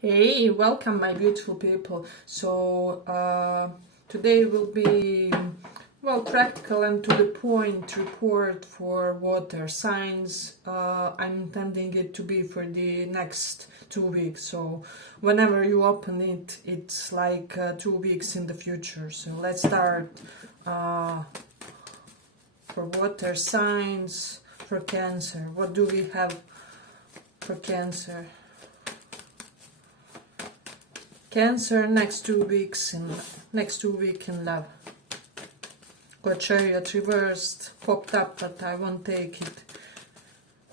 Hey, welcome my beautiful people. So today will be, well, practical and to the point report for water signs. I'm intending it to be for the next 2 weeks. So whenever you open it, it's like 2 weeks in the future. So let's start for water signs for Cancer. What do we have for Cancer? Cancer next 2 weeks in love. Got Chariot reversed, popped up, but I won't take it.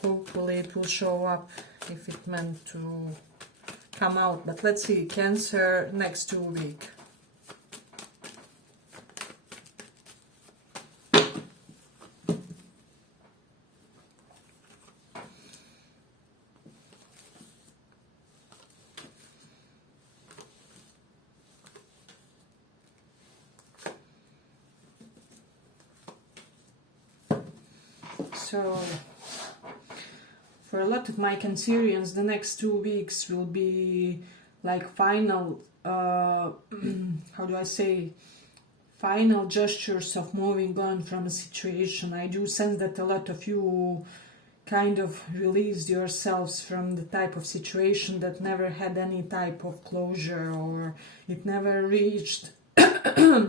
Hopefully it will show up if it meant to come out. But let's see, Cancer next 2 weeks. So, for a lot of my Cancerians, the next 2 weeks will be like final, how do I say, final gestures of moving on from a situation. I do sense that a lot of you kind of released yourselves from the type of situation that never had any type of closure, or it never reached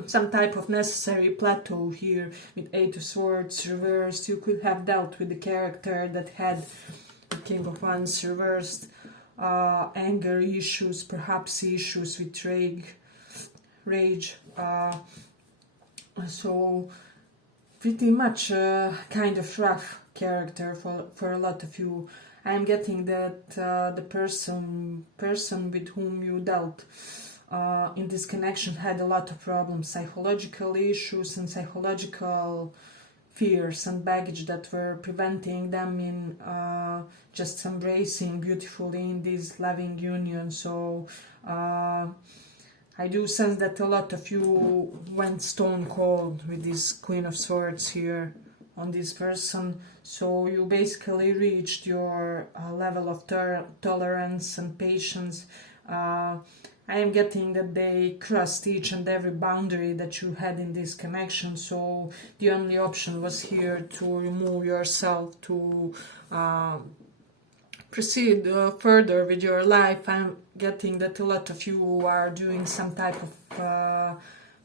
some type of necessary plateau here with Eight of Swords reversed. You could have dealt with the character that had the King of Wands reversed, anger issues, perhaps issues with rage. So pretty much kind of rough character for a lot of you. I'm getting that the person with whom you dealt in this connection had a lot of problems, psychological issues and psychological fears and baggage that were preventing them in just embracing beautifully in this loving union. So I do sense that a lot of you went stone cold with this Queen of Swords here on this person. So you basically reached your level of tolerance and patience. I am getting that they crossed each and every boundary that you had in this connection, so the only option was here to remove yourself, to proceed further with your life. I'm getting that a lot of you are doing some type of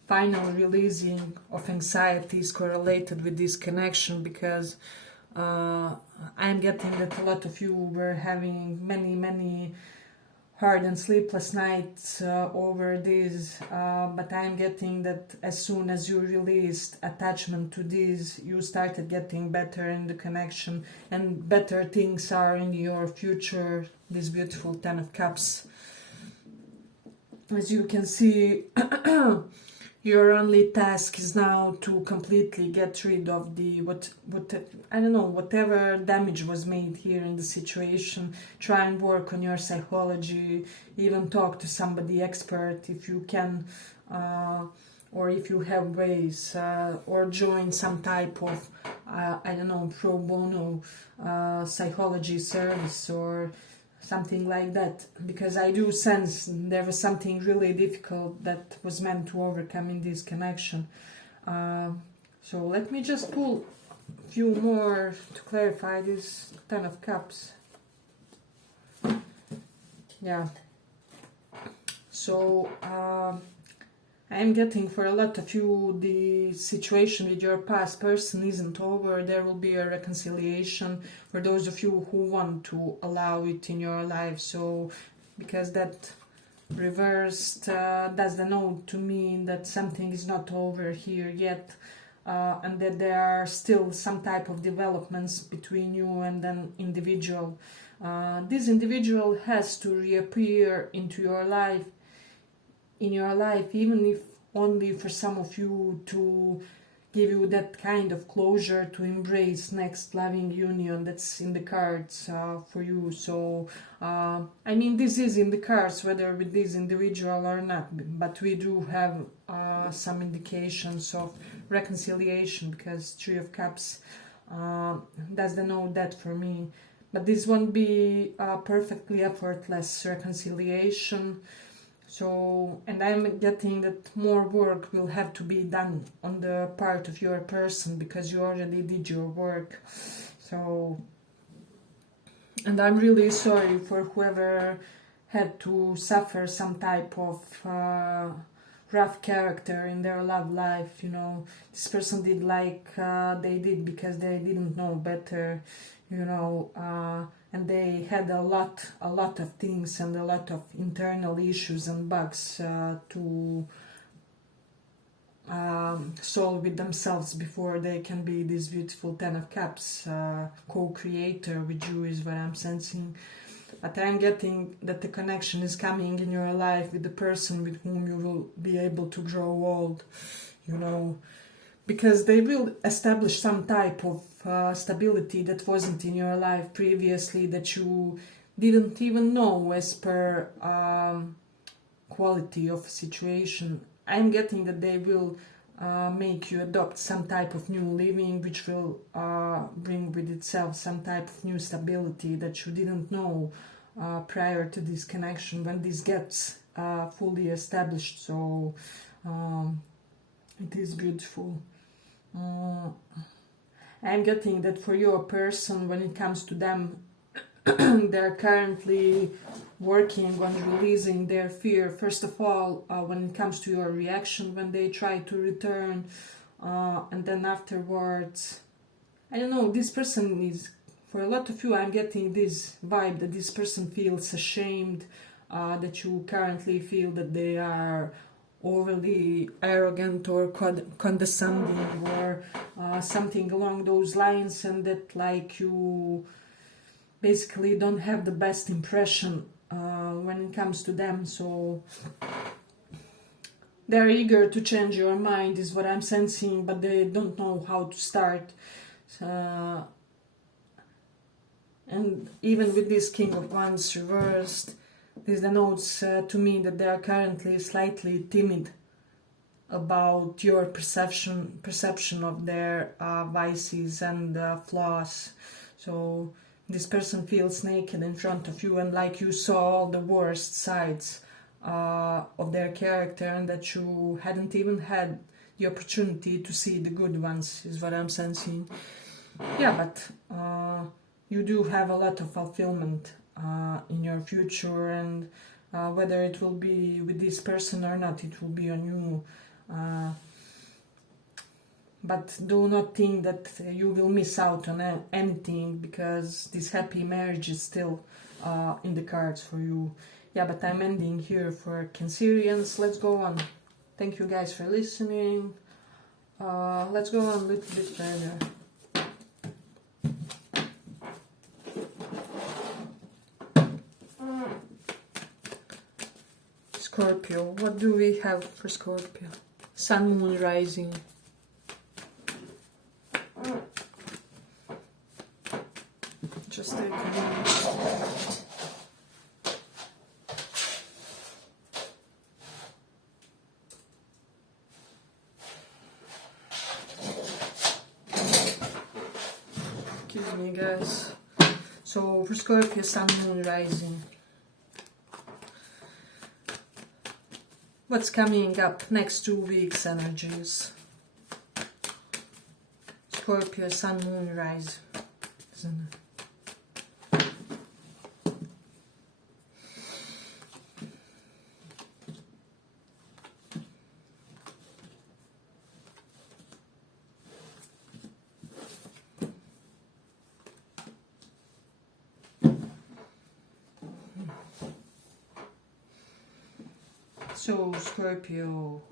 final releasing of anxieties correlated with this connection, because I'm getting that a lot of you were having many hard and sleepless nights over this, but I'm getting that as soon as you released attachment to this, you started getting better in the connection, and better things are in your future. This beautiful Ten of Cups. As you can see, your only task is now to completely get rid of the whatever damage was made here in the situation. Try and work on your psychology, even talk to somebody expert if you can, or if you have ways, or join some type of pro bono psychology service or something like that, because I do sense there was something really difficult that was meant to overcome in this connection. So let me just pull a few more to clarify this Ten of Cups. Yeah. So I'm getting for a lot of you the situation with your past person isn't over. There will be a reconciliation for those of you who want to allow it in your life. So because that reversed does denote to me that something is not over here yet, and that there are still some type of developments between you and an individual. This individual has to reappear into your life, even if only for some of you to give you that kind of closure to embrace next loving union that's in the cards for you. So I mean, this is in the cards whether with this individual or not, but we do have some indications of reconciliation, because Three of Cups does denote that for me. but this won't be a perfectly effortless reconciliation. So, and I'm getting that more work will have to be done on the part of your person, because you already did your work. So, and I'm really sorry for whoever had to suffer some type of rough character in their love life. You know, this person did like they did because they didn't know better, you know, and they had a lot of things and a lot of internal issues and bugs to solve with themselves before they can be this beautiful Ten of Cups co-creator with you, is what I'm sensing. But I'm getting that the connection is coming in your life with the person with whom you will be able to grow old, you know, because they will establish some type of stability that wasn't in your life previously, that you didn't even know as per quality of situation. I'm getting that they will make you adopt some type of new living, which will bring with itself some type of new stability that you didn't know prior to this connection, when this gets fully established. So it is beautiful. I'm getting that for your person, when it comes to them, they're currently working on releasing their fear. First of all, when it comes to your reaction when they try to return, and then afterwards, I don't know, this person is, for a lot of you, I'm getting this vibe that this person feels ashamed, that you currently feel that they are overly arrogant or condescending, or something along those lines, and that like you basically don't have the best impression when it comes to them. So they're eager to change your mind, is what I'm sensing, but they don't know how to start. And even with this King of Wands reversed, this denotes to me that they are currently slightly timid about your perception of their vices and flaws. So this person feels naked in front of you, and like you saw all the worst sides of their character, and that you hadn't even had the opportunity to see the good ones, is what I'm sensing. Yeah, but you do have a lot of fulfillment in your future, and whether it will be with this person or not, it will be on you. But do not think that you will miss out on anything, because this happy marriage is still in the cards for you. Yeah, but I'm ending here for Cancerians. Let's go on. Thank you guys for listening. Let's go on a little bit further. Scorpio, what do we have for Scorpio? Sun, Moon, Rising. Just take a minute. Excuse me, guys. So for Scorpio, Sun, Moon, Rising. What's coming up next 2 weeks energies? Scorpio, Sun, Moon, Rise. Isn't it? So, Scorpio,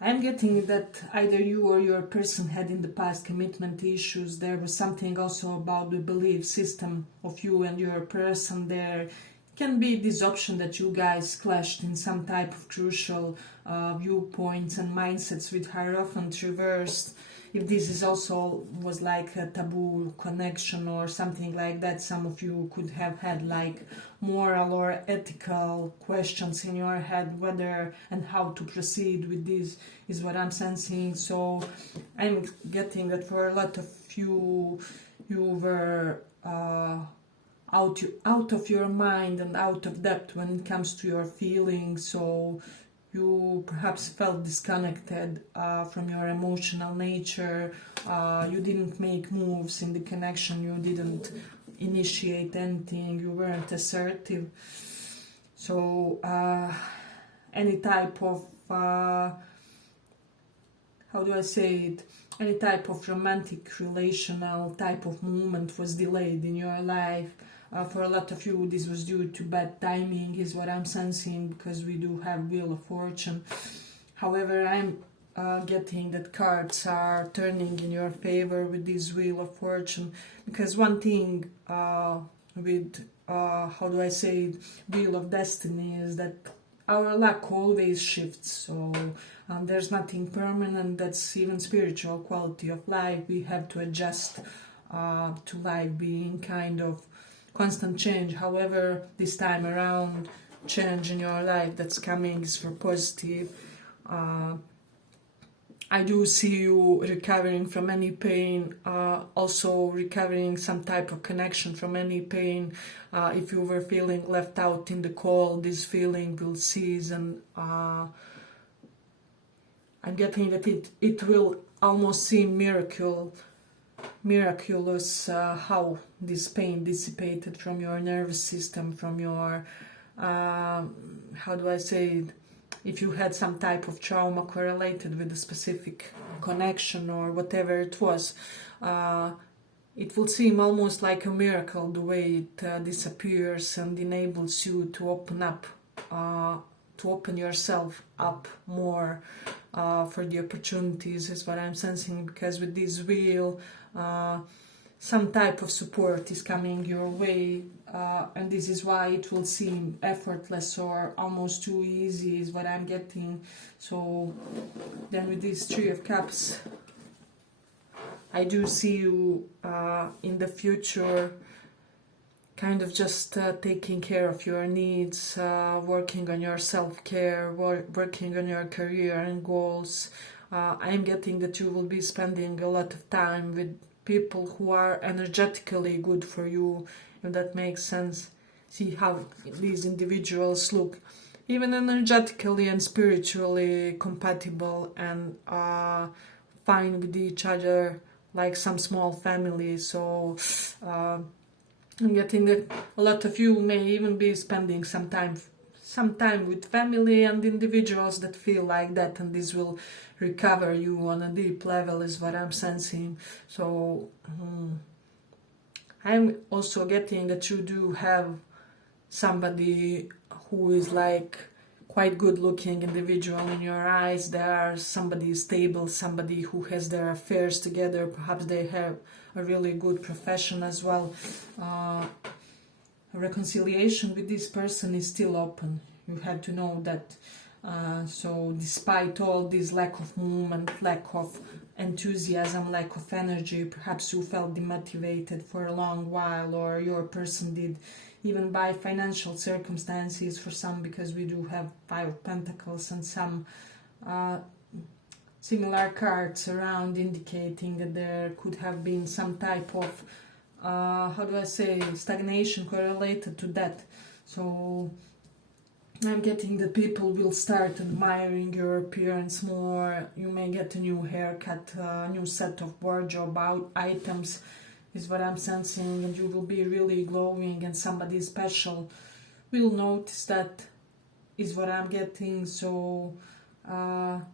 I'm getting that either you or your person had in the past commitment issues. There was something also about the belief system of you and your person. There can be this option that you guys clashed in some type of crucial viewpoints and mindsets with Hierophant reversed. If this is also was like a taboo connection or something like that, some of you could have had like moral or ethical questions in your head, whether and how to proceed with this, is what I'm sensing. So I'm getting that for a lot of you, you were out of your mind and out of depth when it comes to your feelings, so you perhaps felt disconnected from your emotional nature. You didn't make moves in the connection, you didn't initiate anything, you weren't assertive. So any type of how do I say it, any type of romantic relational type of movement was delayed in your life. For a lot of you, this was due to bad timing, is what I'm sensing, because we do have Wheel of Fortune. However, I'm getting that cards are turning in your favor with this Wheel of Fortune, because one thing with, how do I say it, Wheel of Destiny is that our luck always shifts, so there's nothing permanent. That's even spiritual quality of life. We have to adjust to life being kind of constant change. However, this time around, change in your life that's coming is for positive. I do see you recovering from any pain, also recovering some type of connection from any pain. If you were feeling left out in the cold, this feeling will cease, and I'm getting that it will almost seem miraculous how this pain dissipated from your nervous system, from your, how do I say it, if you had some type of trauma correlated with a specific connection or whatever it was, it will seem almost like a miracle the way it disappears and enables you to open up, to open yourself up more for the opportunities, is what I'm sensing, because with this wheel, some type of support is coming your way, and this is why it will seem effortless or almost too easy, is what I'm getting. So then with this Three of Cups, I do see you in the future kind of just taking care of your needs, working on your self-care, working on your career and goals. I'm getting that you will be spending a lot of time with people who are energetically good for you, if that makes sense. See how these individuals look, even energetically and spiritually compatible and fine with each other, like some small family. So I'm getting that a lot of you may even be spending some time with family and individuals that feel like that, and this will recover you on a deep level, is what I'm sensing. So I'm also getting that you do have somebody who is like quite good looking individual in your eyes. They are somebody stable, somebody who has their affairs together. Perhaps they have a really good profession as well. Reconciliation with this person is still open. You have to know that. So despite all this lack of movement, lack of enthusiasm, lack of energy, perhaps you felt demotivated for a long while, or your person did, even by financial circumstances for some, because we do have Five of Pentacles and some similar cards around indicating that there could have been some type of how do I say, stagnation correlated to that. So I'm getting that people will start admiring your appearance more. You may get a new haircut, a new set of wardrobe items, is what I'm sensing, and you will be really glowing, and somebody special will notice that, is what I'm getting. So I'm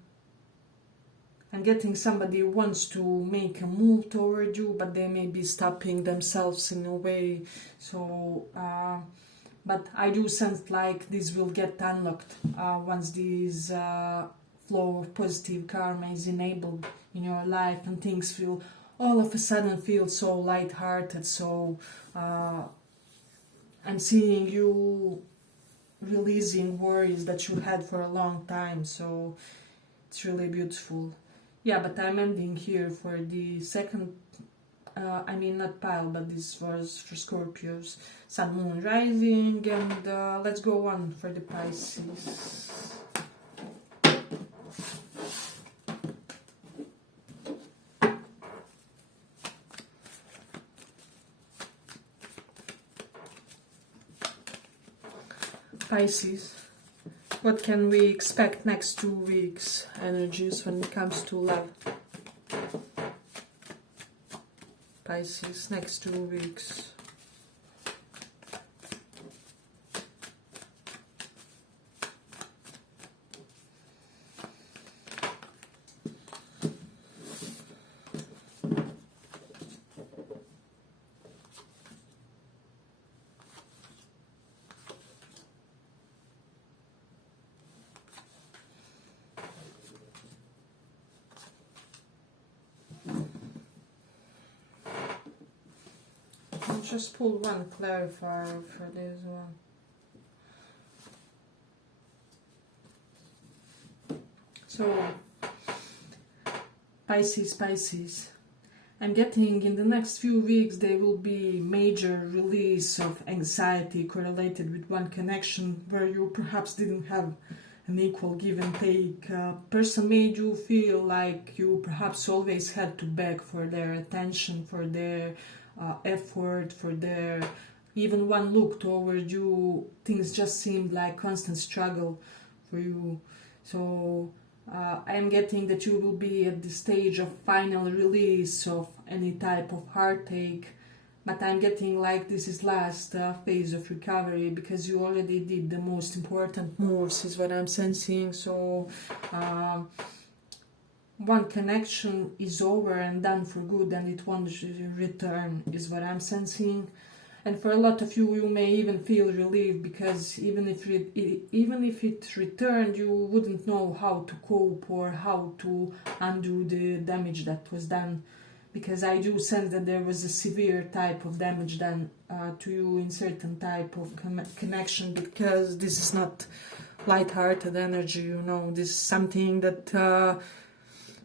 getting somebody who wants to make a move toward you, but they may be stopping themselves in a way. So but I do sense like this will get unlocked once this flow of positive karma is enabled in your life, and things will all of a sudden feel so light-hearted. So I'm seeing you releasing worries that you had for a long time, so it's really beautiful. Yeah, but I'm ending here for the second, I mean not pile, but this was for Scorpios, Sun, Moon, Rising, and let's go on for the Pisces. Pisces, what can we expect next 2 weeks energies when it comes to love? Pisces, next 2 weeks. I'll just pull one clarifier for this one. So, Pisces, I'm getting in the next few weeks there will be major release of anxiety correlated with one connection where you perhaps didn't have an equal give and take. Person made you feel like you perhaps always had to beg for their attention, for their effort, for their even one look toward you. Things just seemed like constant struggle for you. So I am getting that you will be at the stage of final release of any type of heartache, but I'm getting like this is last phase of recovery because you already did the most important moves is what I'm sensing. So one connection is over and done for good and it won't return is what I'm sensing. And for a lot of you, you may even feel relief because even if it returned, you wouldn't know how to cope or how to undo the damage that was done. Because I do sense that there was a severe type of damage done to you in certain type of connection, because this is not light-hearted energy, you know. This is something that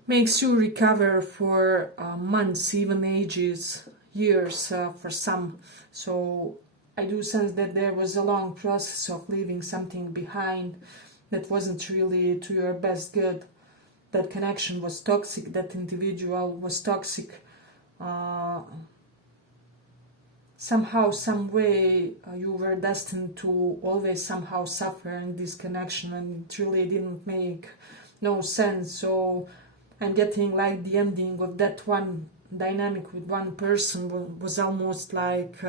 makes you recover for months, even ages, years for some. So I do sense that there was a long process of leaving something behind that wasn't really to your best good. That connection was toxic, that individual was toxic. Somehow, some way, you were destined to always somehow suffer in this connection, and it really didn't make no sense. So I'm getting like the ending of that one dynamic with one person was almost like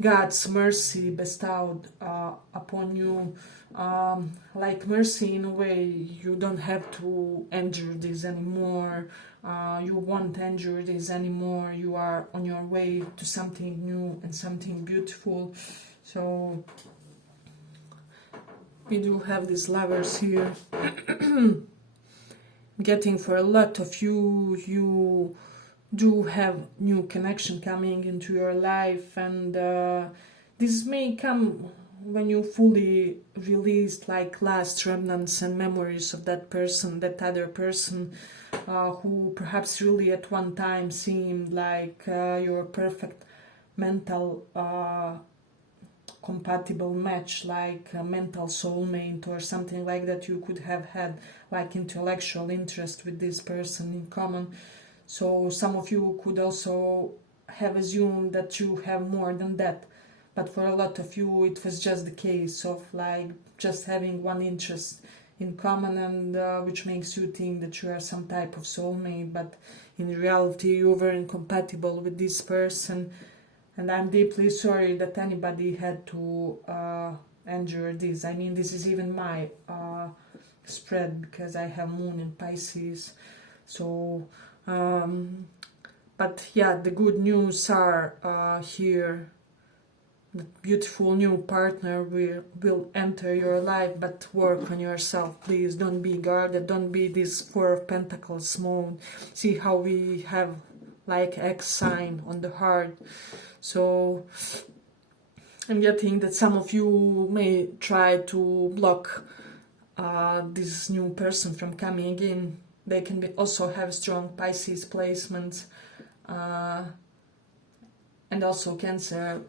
God's mercy bestowed upon you. Like mercy in a way, you don't have to endure this anymore. You won't endure this anymore. You are on your way to something new and something beautiful. So we do have these lovers here. Getting for a lot of you, you do have new connection coming into your life, and this may come when you fully released like last remnants and memories of that person, that other person who perhaps really at one time seemed like your perfect mental compatible match, like a mental soulmate or something like that. You could have had like intellectual interest with this person in common. So some of you could also have assumed that you have more than that, but for a lot of you it was just the case of like just having one interest in common, and which makes you think that you are some type of soulmate, but in reality you were incompatible with this person. And I'm deeply sorry that anybody had to endure this. I mean, this is even my spread because I have moon in Pisces. So, but yeah, the good news are here. The beautiful new partner will enter your life, but work on yourself, please. Don't be guarded. Don't be this Four of Pentacles mode. See how we have like X sign on the heart. So I'm getting that some of you may try to block this new person from coming in. They can also have strong Pisces placements, and also Cancer,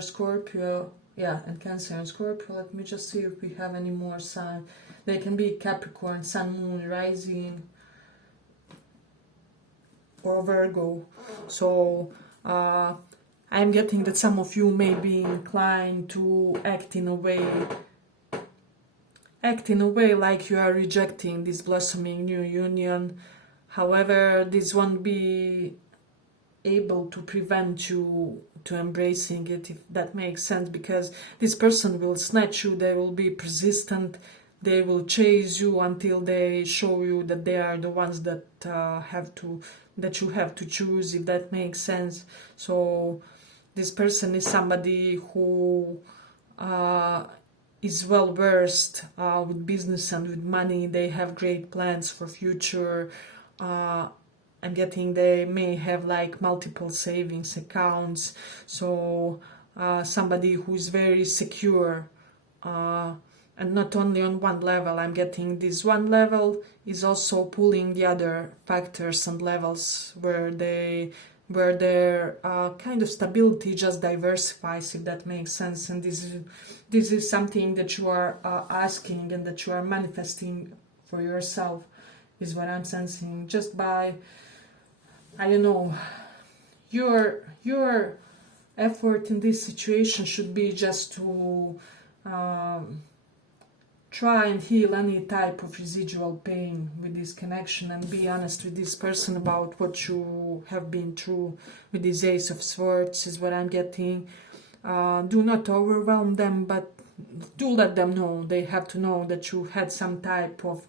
Scorpio, and Cancer and Scorpio. Let me just see if we have any more signs. They can be Capricorn, Sun, Moon, Rising, or Virgo. So I'm getting that some of you may be inclined to act in a way like you are rejecting this blossoming new union. However, this won't be able to prevent you to embracing it, if that makes sense, because this person will snatch you, they will be persistent, they will chase you until they show you that they are the ones that you have to choose, if that makes sense. So this person is somebody who is well versed with business and with money. They have great plans for future. I'm getting they may have like multiple savings accounts. So somebody who is very secure, and not only on one level. I'm getting this one level is also pulling the other factors and levels where their kind of stability just diversifies, if that makes sense. And this is something that you are asking and that you are manifesting for yourself, is what I'm sensing, just by, I don't know, your effort in this situation should be just to try and heal any type of residual pain with this connection, and be honest with this person about what you have been through with this Ace of Swords, is what I'm getting. Do not overwhelm them, but do let them know. They have to know that you had some type of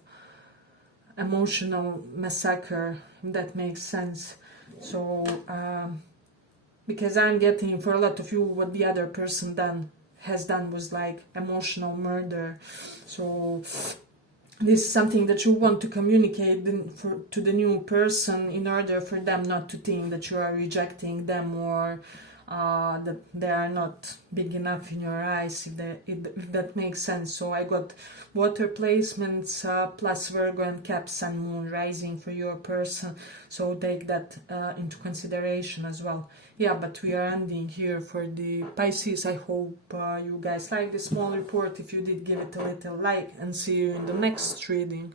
emotional massacre, if that makes sense. So because I'm getting, for a lot of you, what the other person has done was like emotional murder. So this is something that you want to communicate to the new person, in order for them not to think that you are rejecting them, or that they are not big enough in your eyes, if that makes sense. So I got water placements plus Virgo and Cap, Sun, Moon, Rising for your person, so take that into consideration as well. Yeah, but we are ending here for the Pisces. I hope you guys like this small report. If you did, give it a little like, and see you in the next reading.